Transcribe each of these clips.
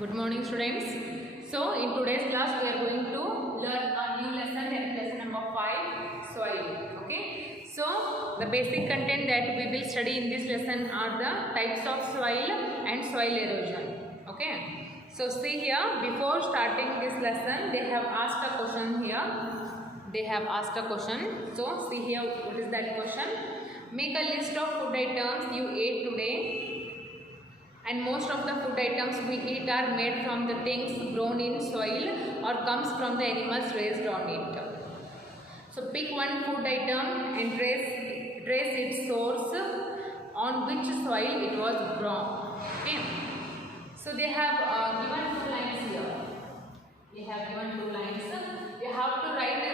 Good morning, students. So in today's class we are going to learn a new lesson, lesson number 5, soil. Okay. So the basic content that we will study in this lesson are the types of soil and soil erosion. Okay. So see here, before starting this lesson they have asked a question here. They have asked a question. So see here, what is that question? Make a list of food items you ate today. And most of the food items we eat are made from the things grown in soil or comes from the animals raised on it. So pick one food item and trace its source on which soil it was grown. Okay. So they have given 2 lines here. They have given 2 lines. You have to write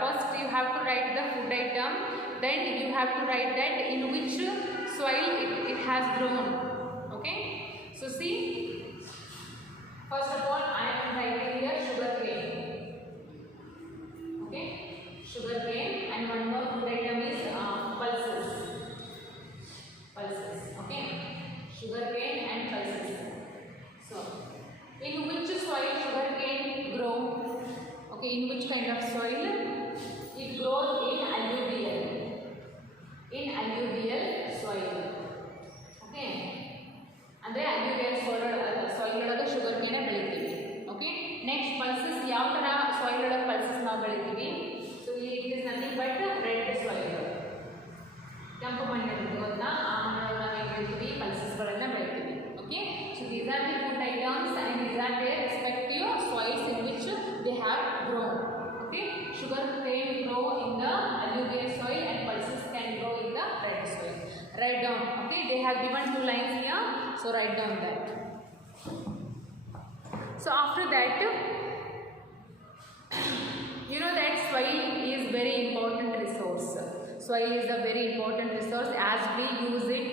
first you have to write the food item. Then you have to write that in which soil it has grown. Okay, so see, first of all I am writing here sugarcane. Okay, sugarcane, and one more food item is pulses. Pulses. Okay, sugarcane and pulses. So, in which soil sugarcane grow? Okay, in which kind of soil? It grows in alluvial. In alluvial soil. Okay. ಅಂದರೆ alluvial soil ಒಳಗೆ sugar ಕೇನೆ ಬೆಳಿತೀವಿ. Okay, next pulses ಯಾವ ಥರ soil ಒಳಗೆ pulses ನಾವು ಬೆಳಿತೀವಿ? So it is nothing but red soil. ಕೆಂಪು ಮಣ್ಣು ಇರುತ್ತೆ ಗೊತ್ತಾ, ಆ ಮಣ್ಣೊಳಗೆ ನಾವು ಏನು ಬೆಳಿತೀವಿ? ಪಲ್ಸಸ್ಗಳನ್ನು ಬೆಳಿತೀವಿ. Okay, so these are the food items and these are their respective soils in which they have grown. Okay, sugarcane grow in the alluvial soil and pulses can grow in the red soil. Write down. Okay, they have given 2 lines here, so write down that. So after that, you know that soil is very important resource. Soil is a very important resource as we use it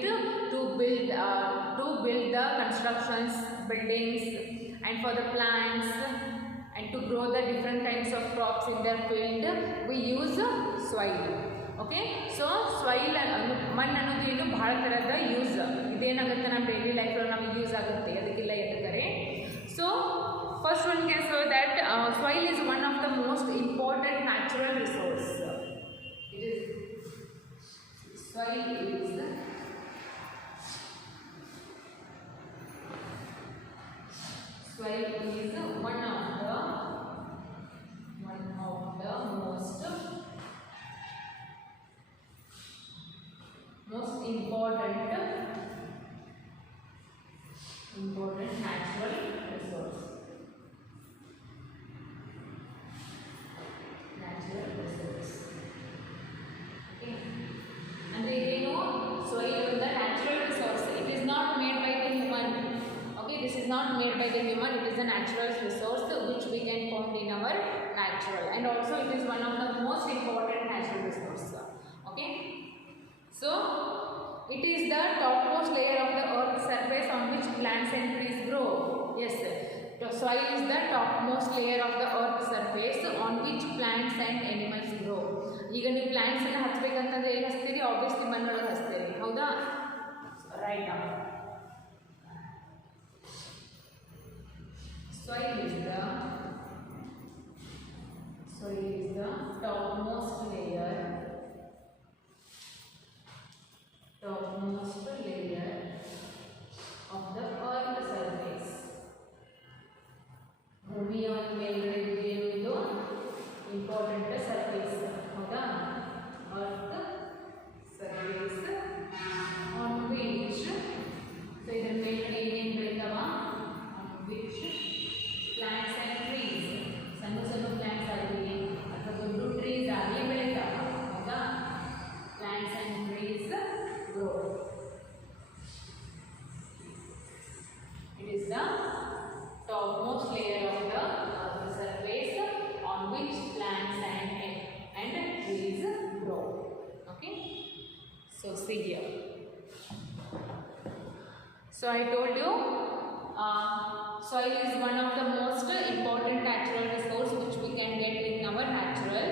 to build the constructions, buildings, and for the plants, and to grow the different kinds of crops in their field. We use soil. Okay, so soil ಮಣ್ಣು ಅನ್ನೋದು ಏನು ಭಾಳ ಥರದ use ಇದೇನಾಗುತ್ತೆ ನಮ್ಮ daily ಲೈಫಲ್ಲಿ ನಮಗೆ use ಆಗುತ್ತೆ, ಅದಕ್ಕೆಲ್ಲ ಎದಕ್ಕರೆ. So first one can show that soil is one of the most important natural resource. It is soil is one of the most important natural resource. Okay, and they know soil is the natural resource. It is not made by the human. Okay, this is not made by the human. It is a natural resource which we can find in our natural, and also it is one of the most important natural resource. Okay. So, it is the topmost layer of the earth's surface on which plants and trees grow. Yes, the soil is the topmost layer of the earth's surface on which plants and animals grow. ಈಗ ನೀವು plants ಅನ್ನು ಹಚ್ಚಬೇಕಂತಂದ್ರೆ ಏನು ಹಚ್ತೀರಿ? Obviously ಮಣ್ಣೊಳಗೆ ಹಚ್ತೀರಿ, ಹೌದಾ? Right. Soil is the topmost layer of the earth surface. ಭೂಮಿಯ ಮೇಲ್ಗಡೆ ಇರುವುದು important surface, ಹೌದಾ? Earth surface on which, so ಇದರ ಮೇಲ್ಗಡೆ ಏನೇನು ಬೆಳಿತಾವ? On which plants and trees, ಸಣ್ಣ ಸಣ್ಣ ಪ್ಲಾಂಟ್ಸ್ ಆಗಲಿ ಅಥವಾ ದೊಡ್ಡ ಟ್ರೀಸ್ ಆಗಲಿ ಬೆಳಿತಾವ, ಹೌದಾ? Plants and trees grow. It is the topmost layer of the surface on which plants and trees grow. Okay, so see here. So I told you soil is one of the most important natural resource which we can get in our natural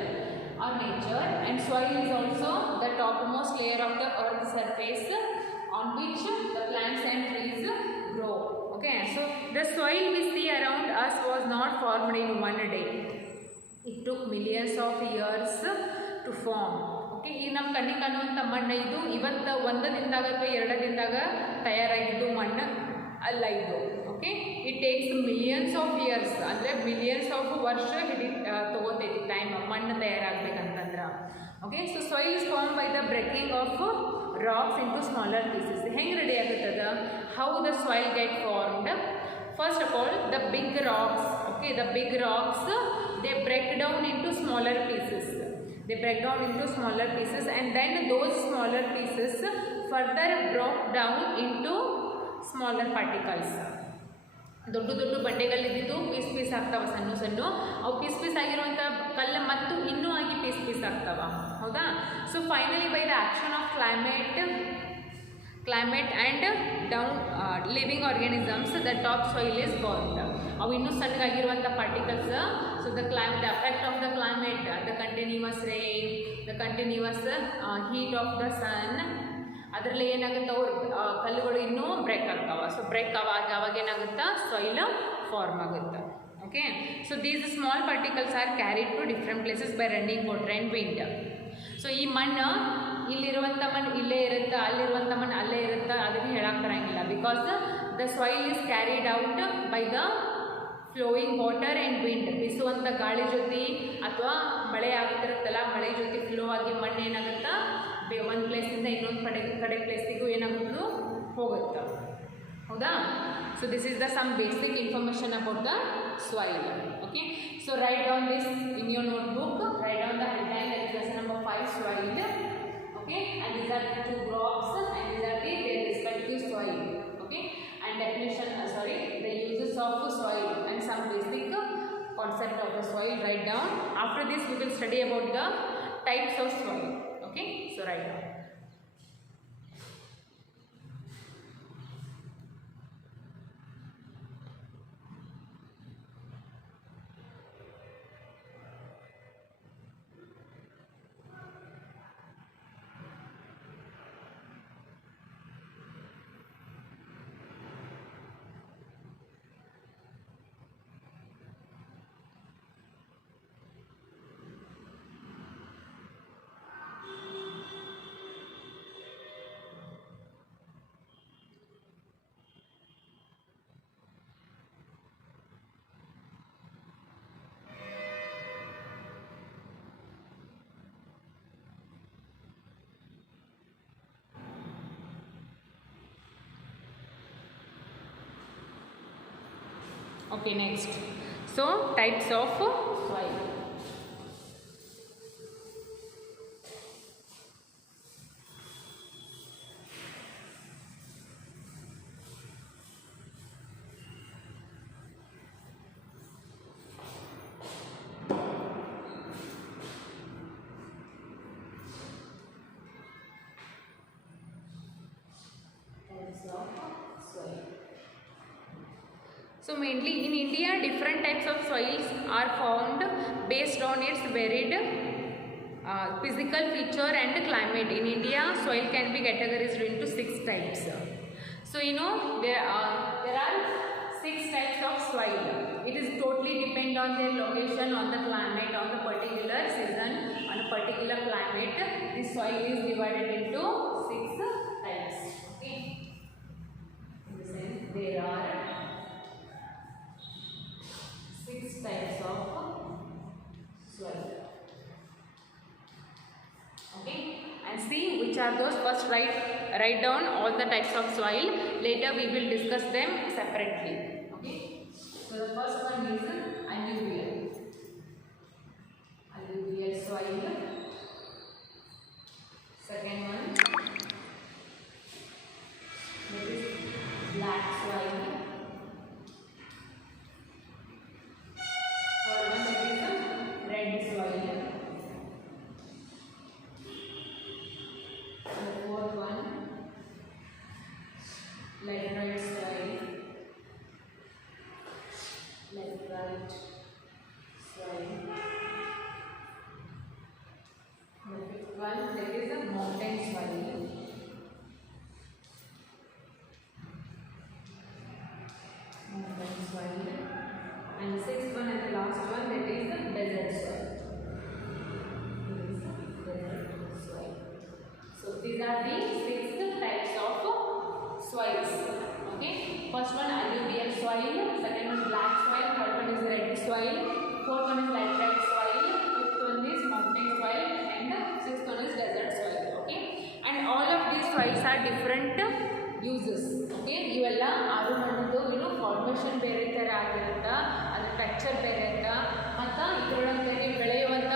or nature, and soil is also the topmost layer of the earth's surface on which the plants and trees grow. Okay, so the soil we see around us was not formed in one day. It took millions of years to form. Okay, ಈಗ ನಮ್ಮ ಕಣ್ಣಿಗೆ ಕಾಣುವಂಥ ಮಣ್ಣು ಇದು ಇವತ್ತು ಒಂದು ದಿನದಾಗ ಅಥವಾ 2 ದಿನದಾಗ ತಯಾರಾಗಿದ್ದು ಮಣ್ಣು ಅಲ್ಲ ಇದು. Okay, it takes millions of years, ಅಂದರೆ ಮಿಲಿಯನ್ಸ್ ಆಫ್ ವರ್ಷ ತಗೋತೈತಿ ಟೈಮ್ ಮಣ್ಣು ತಯಾರಾಗಬೇಕಂತಂದ್ರೆ. Okay, so soil is form by the breaking of rocks into smaller pieces. ಹೆಂಗೆ ರೆಡಿ ಆಗುತ್ತದ? How the soil get formed? First of all the big rocks, okay, the big rocks, they break down into smaller pieces. They break down into smaller pieces and then those smaller pieces further broke down into smaller particles. ದೊಡ್ಡ ದೊಡ್ಡ ಬಂಡೆಗಳಿದ್ದು piece piece ಆಗ್ತಾವ, ಸಣ್ಣ ಸಣ್ಣ ಅವು piece piece ಆಗಿರುವಂಥ ಕಲ್ಲು ಮತ್ತು ಇನ್ನೂ ಆಗಿ ಪೀಸ್ ಪೀಸ್ ಆಗ್ತಾವ. ಹೌದಾ? So finally by the action of climate and down living organisms the top soil is formed. ಅವು ಇನ್ನೂ ಸಣ್ಣಗಾಗಿರುವಂಥ particles. So the effect of the climate, the continuous rain, the continuous heat of the sun, ಅದರಲ್ಲಿ ಏನಾಗುತ್ತೆ, ಅವ್ರು ಕಲ್ಲುಗಳು ಇನ್ನೂ break ಆಗ್ತಾವೆ. So break ಅವಾಗ ಏನಾಗುತ್ತೆ, ಸಾಯಿಲ್ ಫಾರ್ಮ್ ಆಗುತ್ತೆ. Okay, so these small particles are carried to different places by running water and wind. So ಈ ಮಣ್ಣು ಇಲ್ಲಿರುವಂಥ ಮಣ್ಣು ಇಲ್ಲೇ ಇರುತ್ತೆ, ಅಲ್ಲಿರುವಂಥ ಮಣ್ಣು ಅಲ್ಲೇ ಇರುತ್ತೆ, ಅದನ್ನು ಹೇಳಕ್ಕೆ ಬರೋಂಗಿಲ್ಲ. Because the soil is carried out by the flowing water and wind. ಬೀಸುವಂಥ ಗಾಳಿ ಜೊತೆ ಅಥವಾ ಮಳೆ ಆಗ್ತಿರುತ್ತಲ್ಲ, ಮಳೆ ಜೊತೆ ಫ್ಲೋ ಆಗಿ ಮಣ್ಣು ಏನಾಗುತ್ತಾ ಒಂದು ಪ್ಲೇಸಿಂದ ಇನ್ನೊಂದು ಕಡೆ ಪ್ಲೇಸಿಗೂ ಏನಾಗುತ್ತೋ ಹೋಗುತ್ತೆ. ಹೌದಾ? So this is the some basic information about the soil. Okay, so write down this in your notebook. Write down the headline, that is lesson number 5, soil. Okay, and these are the two crops and these are their respective soil. Okay, and definition, the uses of soil and some basic concept of the soil. Write down. After this we will study about the types of soil. Okay, so write down. Okay, next. So types of soil. So mainly in India, different types of soils are found based on its varied physical feature and climate. In India, soil can be categorized into 6 types. So you know there are 6 types of soil. It is totally depend on their location, on the climate, on the particular season, on a particular climate. This soil is divided into 6 types. Okay. In the sense, there are 6 types of soil. Okay, and see which are those. First write down all the types of soil. Later we will discuss them separately. Okay, so the first one is alluvial soil. Second one, that is black soil. Third one, that is red soil. The fourth one, laterite soil. Laterite soil. The fifth one, that is a mountain soil. mountain soil, and the sixth one and the last one, that is the desert soil. So these are the six types of soils. Okay, first one alluvial soil, second one black soil, third one is red soil, fourth one is light red soil, fifth one is mountain soil, and sixth one is desert soil. Okay, and all of these soils are different uses. Okay, ಇವೆಲ್ಲ ಆರು ಮಣ್ಣದು formation ಬೇರೆ ಥರ ಆಗಿರುತ್ತ, ಅದ್ರ texture ಬೇರೆ ಇರುತ್ತ, ಮತ್ತು ಇದರೊಳಗೆ ಬೆಳೆಯುವಂಥ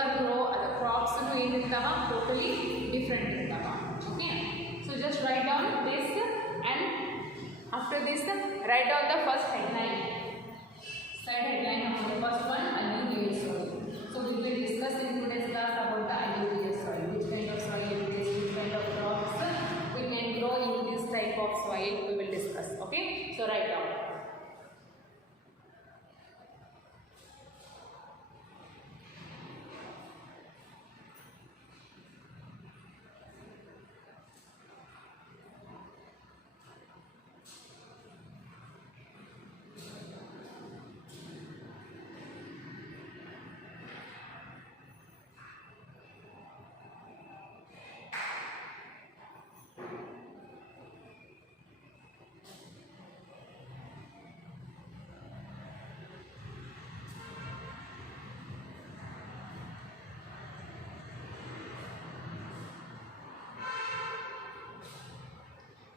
ಕ್ರಾಪ್ಸ್ನು ಏನಿರ್ತಾವ ಟೋಟಲಿ ಡಿಫ್ರೆಂಟ್ ಇರ್ತಾವ. Okay, so just write down this, and after this write down the first headline. Side headline of the first one, alluvial soil. So we will discuss in today's class about the alluvial soil, which kind of soil it is, which kind of crops we can grow in this type of soil, we will discuss. Okay, so write down.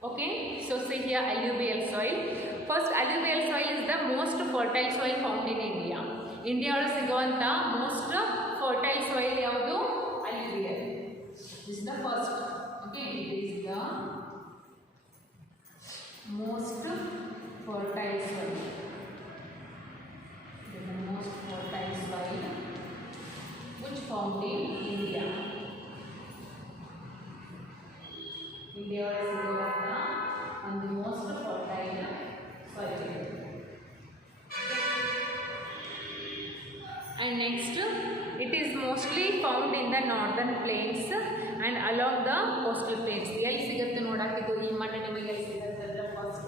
Okay, so see here alluvial soil. First, alluvial soil is the most fertile soil found in India. India ಒಳಗೆ ಸಿಗುವಂತ most fertile soil ಯಾವುದು? Alluvial. This is the first. Okay, it is the most fertile soil. It is the most fertile soil which found in India. India is one the most fertile soil. And next, it is mostly found in the northern plains and along the coastal plains. ಎಲ್ಲಿ ಸಿಗುತ್ತೆ ನೋಡಾಕಿದ್ದು ಈ ಮಣ್ಣು ನಿಮಗೆ ಎಲ್ಲಿ ಸಿಗುತ್ತೆ ಅಂದ್ರೆ first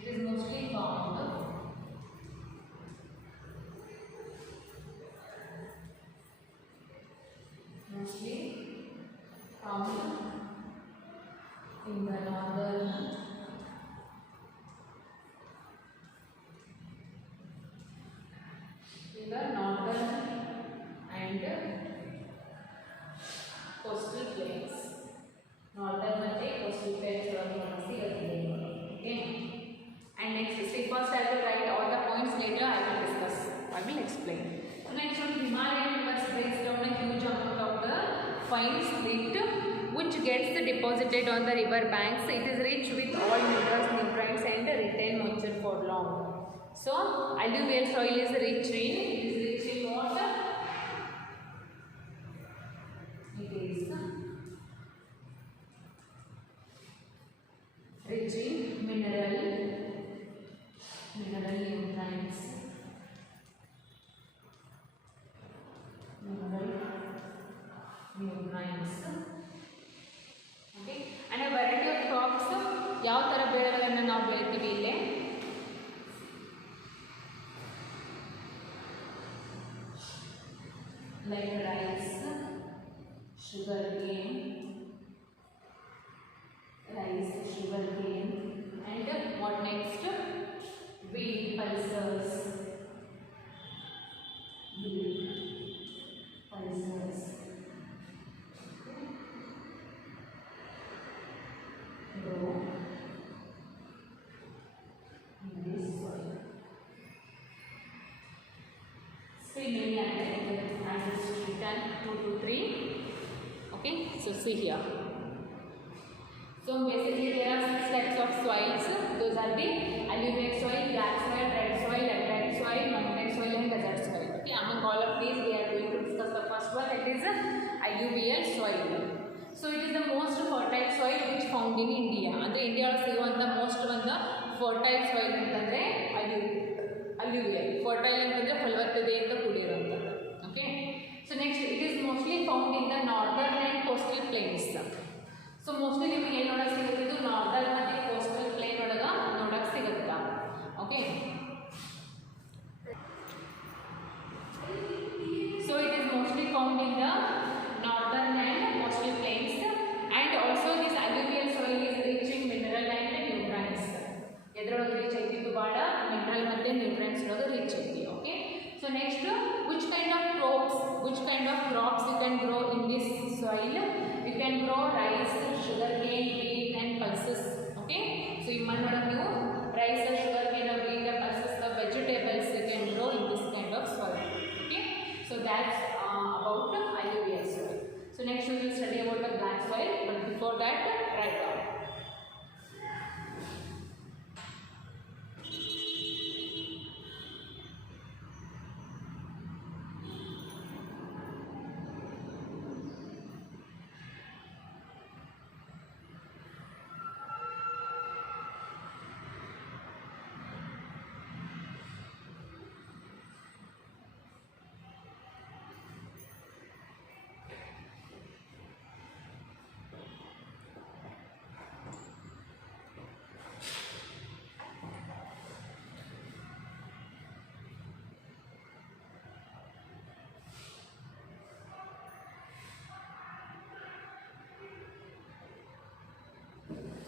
it is mostly found in the northern and coastal plains. Northern and coastal plains okay. And next, see, first I will write all the points, later I will discuss, I will explain. So next one, Himalayan rivers breaks down a huge amount of the fine slit which gets deposited on the river banks. It is rich with all minerals, nutrients, and retain moisture for long. So alluvial soil is rich in, it is rich in what? It is rich in mineral nutrients, okay, and a variety of crops. ಯಾವ ತರ ಬೆಳೆಗಳನ್ನು ನಾವು ಬೆಳಿತೀವಿ ಇಲ್ಲಿ? Like rice, sugarcane, and what next? Wheat, pulses. Okay, so see here. So basically there are 6 types of soils. Those are the alluvial soil, black soil, red soil, laterite soil, mountain soil, and desert soil. Okay, among all of these we are going to discuss the first one, that is alluvial soil. So it is the most fertile soil which found in India. Andre India ಒಳಗೆ ಸಿಗುವಂತ most ಒಂದು fertile soil ಅಂತಂದ್ರೆ alluvial. Fertile ಅಂತಂದ್ರೆ ಫಲವತ್ತತೆಯಿಂದ ಕೂಡಿರುವಂತದ್ದು. Okay, so next, it is mostly found in the northern and So mostly ನಿಮಗೆ ಏನು ಒಳಗೆ ಸಿಗುತ್ತೆ, ಇದು ನಾರ್ದರ್ನ್ ಮತ್ತು ಕೋಸ್ಟಲ್ ಪ್ಲೇನ್ ಒಳಗೆ can grow in this soil. You can grow rice, sugarcane, wheat and pulses. Okay, so ಈ ಮಣ್ಣೊಳಗೆ ನೀವು rice, sugarcane, wheat, pulses, the vegetables you can grow in this kind of soil. Okay, so that's about alluvial soil. So next we will study about the black soil, but before that, write down.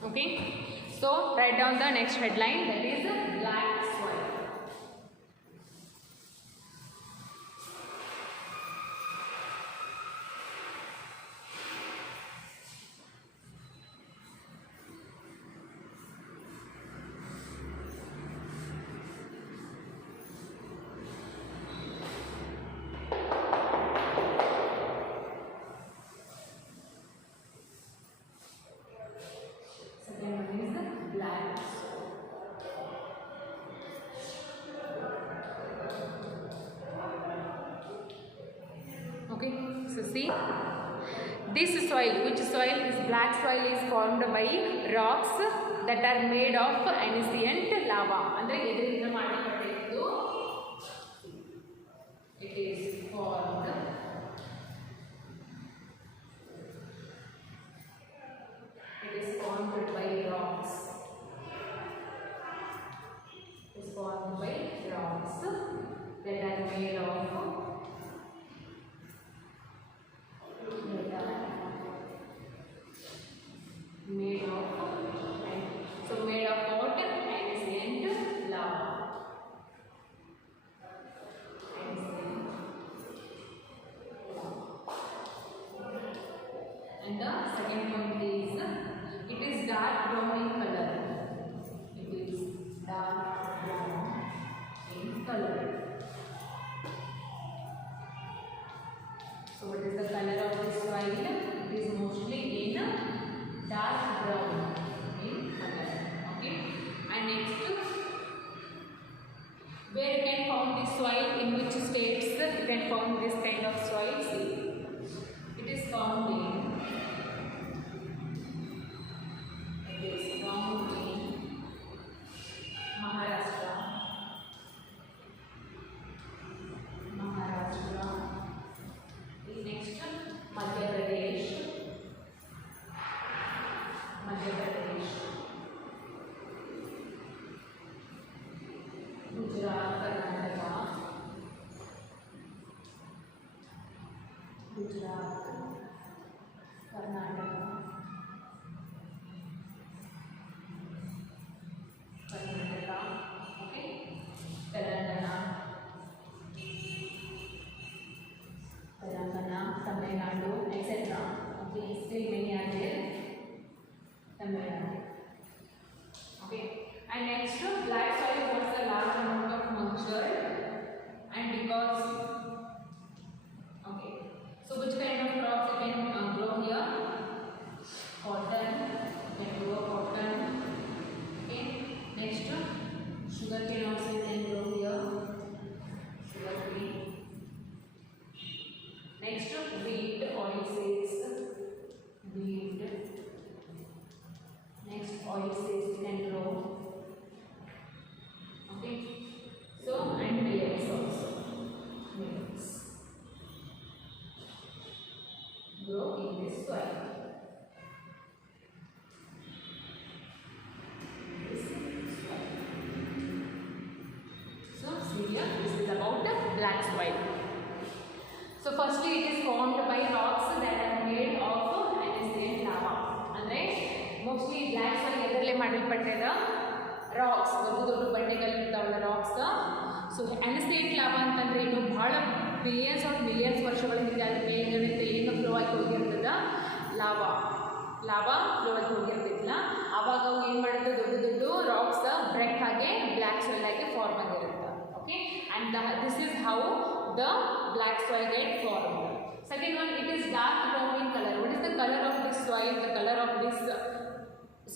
Okay, so write down the next headline, that is black soil. So see, this soil, which soil is black soil, is formed by rocks that are made of ancient lava. Andre edrinda ಮಾಡಲ್ಪಟ್ಟಿದ್ದು, it is formed by rocks. It is formed by rocks that are made of what? Ancient lava. And the second point is, it is dark brown in color. It is dark brown in color. So what is the color of this soil? It is mostly in dark brown in color. Okay. And next, where you can found this soil, in which states you can found this kind of soil? See, it is found in Maharashtra, next Madhya Pradesh, Gujarat, Karnataka, okay, Telangana, Tamil Nadu, etc. Okay, still many are there. Tamil Nadu. Okay, and next, black soil was a large amount of moisture, and because, okay, so which kind of crops you can grow here? Cotton, you can grow cotton. Okay, next, sugarcane also you can grow here. Sugarcane. Next, wheat, oilseeds, wheat. Next, oilseeds you can grow. Okay, so and millets also. Millets grow in this soil. So see here, this is about the black soil. So firstly, it is formed by rocks that are made of ancient lava. Andre mostly black soil ಎದರಲ್ಲೇ ಮಾಡಲ್ಪಟ್ಟಿದೆ? Racks, ದೊಡ್ಡ ದೊಡ್ಡ ಬಂಡೆಗಳು ಇರ್ತಾವಲ್ಲ racks. So ancient lava ಅಂತಂದ್ರೆ ಏನು, ಬಹಳ billions of millions ವರ್ಷಗಳ ಹಿಂದೆ ಅದು ಮೇಲ್ಗಡೆ ಏನು ಫ್ಲೋ ಆಗಿ ಹೋಗಿರ್ತದ, ಲಾವಾ ಫ್ಲೋ ಆಗಿ ಹೋಗಿರ್ತಿದ್ಲ. ಆವಾಗ ಅವು ಏನು ಮಾಡುತ್ತೆ, ದೊಡ್ಡ ದೊಡ್ಡ ರಾಕ್ಸ್ ಬ್ರೆಕ್ ಆಗಿ ಬ್ಲ್ಯಾಕ್ ಸಾಯಿಲ್ ಆಗಿ ಫಾರ್ಮ್ ಆಗಿರುತ್ತೆ. Okay, and this is how the black soil get form. Second one, it is dark brown in color. What is the color of this soil? The color of this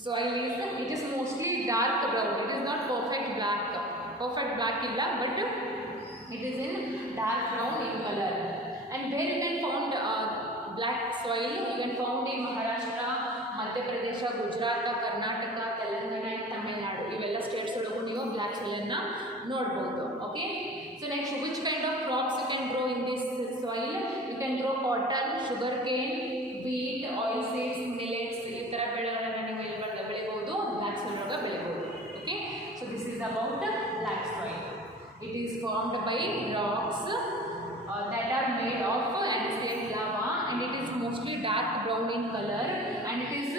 soil is, it is mostly dark brown. It is not perfect black. Perfect black illa, but it is in dark brown in color. And where you can found black soil? You can found in Maharashtra, Madhya Pradesh, Gujarat, Karnataka, Telangana and Tamil Nadu. ಇವೆಲ್ಲ states ಒಳಗೂ ನೀವು black ಸಾಯಿಲನ್ನು ನೋಡ್ಬೋದು. Okay, so next, which kind of crops you can grow in this soil? You can grow cotton, sugarcane, wheat, oil seeds, millets, ಈ ಥರ ಬೆಳೆಗಳನ್ನು ನೀವು ಎಲ್ಲಿ ಬೆಳಿಬೋದು, ಬ್ಲ್ಯಾಕ್ ಸಾಯಿಲ್ ಒಳಗೆ ಬೆಳಿಬೋದು. Okay, so this is about black soil. It is formed by rocks that are made of andesite lava, and it is mostly dark brown in color, and it is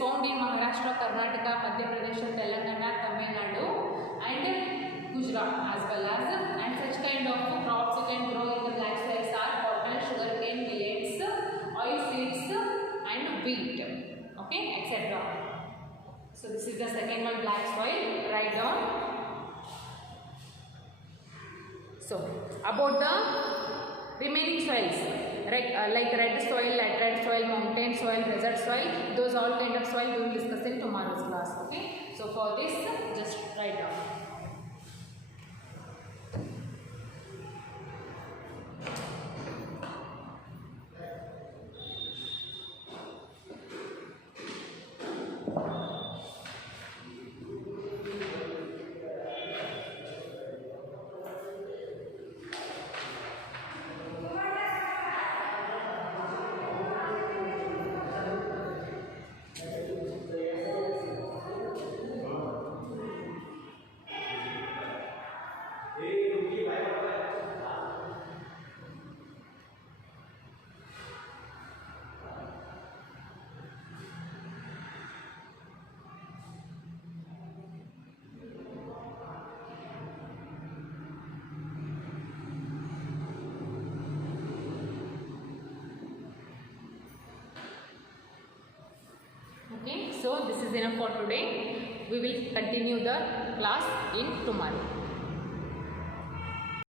found in Maharashtra, Karnataka, Madhya Pradesh, Telangana, Tamil Nadu and Gujarat as well as, and such kind of crops you can grow in the black soils are cotton, sugarcane, millets, oil seeds and wheat, okay, etc. So this is the second one, black soil. Write down. So about the remaining soils, right, like red soil, laterite soil, mountain soil, desert soil, those all kind of soil we will discuss in tomorrow's class. Okay, so for this just write down. Okay, so this is enough for today. We will continue the class in tomorrow.